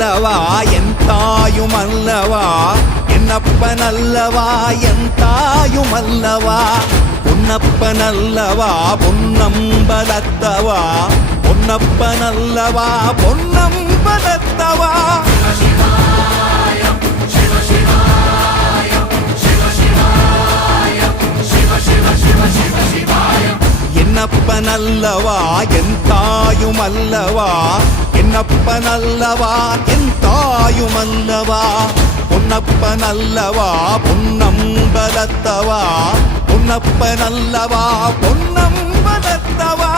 அல்லவா என் தாயும் அல்லவா என்னப்பன் அல்லவா என் தாயும் அல்லவா பொன்னப்பன் அல்லவா பொன்னம்பலத்தவா பொன்னப்பன் அல்லவா பொன்னம்பலத்தவா என்னப்பன் அல்லவா என் தாயும் அல்லவா என்னப்பன் அல்லவா என் தாயும் அல்லவா பொன்னப்பன் அல்லவா பொன்னம்பலத்தவா பொன்னப்பன் அல்லவா பொன்னம்பலத்தவா